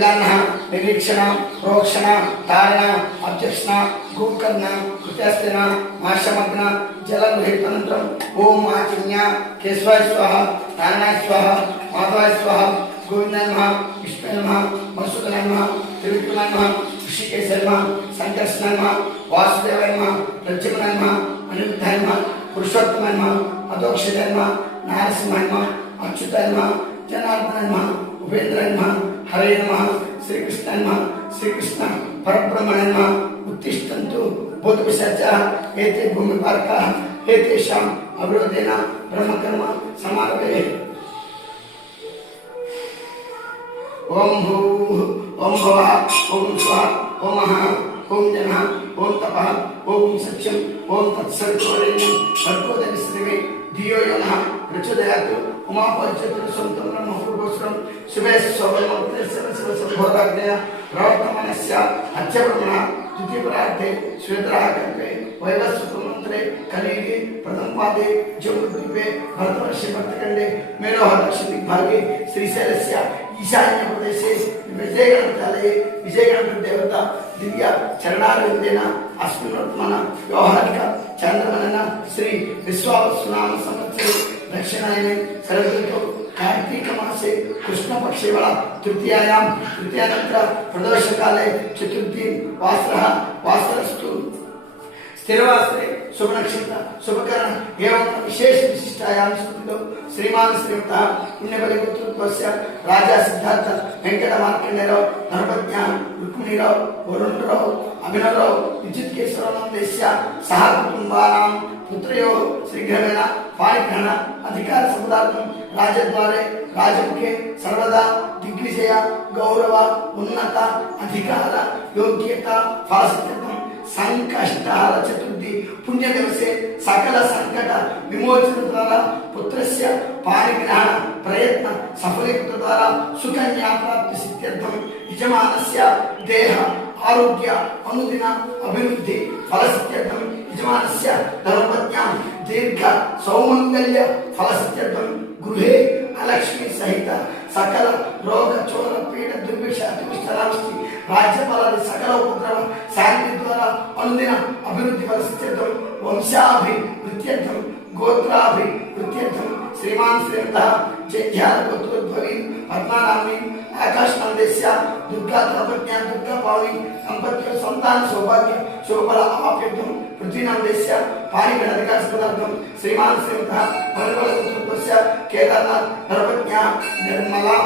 निरीक्षण प्रोक्षण तारण अध्यक्षण गोकर्ण कृत्यस्तिन माशमग्न जलगृहीतंत्रम ओम आचिन्या केशवाय स्वाहा नारायणाय स्वाहा माधवाय स्वाहा गोविंदाय नमः विष्णुवे नमः मधुसूदनाय नमः त्रिविक्रमाय नमः ऋषिकेशाय नमः संकर्षणाय नमः वासुदेवाय नमः प्रद्युम्नाय नमः अनिरुद्धाय नमः पुरुषोत्तमाय नमः अधोक्षजाय नमः नारसिंहाय नमः अच्युताय नमः जनार्दनाय नमः उपेन्द्राय नमः हरे नमः श्री कृष्णाय नमः श्री कृष्ण परब्रह्मणे नमः उत्तिष्ठन्तु भूतपिशाचाः एते भूमिपारकाः एतेषाम् अवरोधेन ब्रह्मकर्म समारभेः। ओम भूः ओम भवः ओम स्वः ओम महः ओम जनः ओम तपः ओम सत्यम् ओम तत्सवितुर्वरेण्यं भर्गो देवस्य धियो यो नः प्रचोदयात् उमापच्युतसंतं ब्रह्मपूर्वस्वरं शिवे स्वभोराज्ञया प्रवर्तमानस्य अच्यब्रह्मणः द्वितीयपरार्धे श्वेतराकल्पे वैवस्वतमन्त्रे कलियुगे प्रथमपादे जम्बूद्वीपे भरतवर्षे भरतखण्डे मेरोह दक्षिणदिग्भागे श्रीशैलस्य ईशान्य प्रदेशे विजयगणपत्यालये विजयगणपति देवता दिव्य चरणारविंदेन अस्मिन् वर्तमान व्यवहारिक चंद्रमनन श्री विश्वावसुनाम संवत्सरे दक्षिणायने शरदृतौ कार्तिक मासे कृष्ण पक्षे तृतीयायां तृतीयानंतर प्रदोषकाले चतुर्थी वासरस्तु स्थिरवासरे शुभ नक्षत्र शुभकरण एवं विशेष विशिष्टायां स्मृतितो श्रीमान श्रीमतः पुण्यबलिपुत्रत्वस्य राजा सिद्धार्थ वेंकट मार्कंडेयराव नरपत्न्याः रुक्मिणीराव वरुणराव अभिनवराव विद्युत्केशवनंदेस्य सह कुटुंबानां पुत्रयोः शीघ्रमेण पाणिग्रहण अधिकार समुदार्थं राजद्वारे राजमुखे सर्वदा दिग्विजय गौरव उन्नत अधिकार योग्यता फलसिद्ध्यर्थं संकष्टहर चतुर्थी पुण्य दिवसे सकल संकट विमोचन द्वारा पुत्रस्य पाणिग्रहण प्रयत्न सफलीकृत द्वारा सुकन्या प्राप्ति सिद्ध्यर्थं यजमानस्य देह आरोग्य अनुदिन अभिवृद्धि फलसिद्ध्यर्थं यजमानस्य धर्मपत्न्यां दीर्घ सौमंगल्य फलसिद्ध्यर्थं गृहे अलक्ष्मी सहित सकल रोग चोर पीड़ दुर्भिक्ष अतिवृष्टि राज्यपाल सकल उपद्रव शांति द्वारा अनुदिन अभिवृद्धि फलसिद्ध्यर्थं वंशाभिवृद्ध्यर्थं गोत्राभिवृद्ध्यर्थं श्रीमान श्रीमतः जयध्यान गोत्रोद्भवी पद्मानाम्नी आकाशनंदेस्य दुर्गा धर्मपत्न्या दुर्गा पावनी संपत्ति संतान सौभाग्य शोभल आप्यर्थं पृथ्वीनंदेस्य पाणिग्रहण अधिकार समुदार्थं श्रीमान श्रीमतः केदारनाथ धर्मपत्न्या निर्मला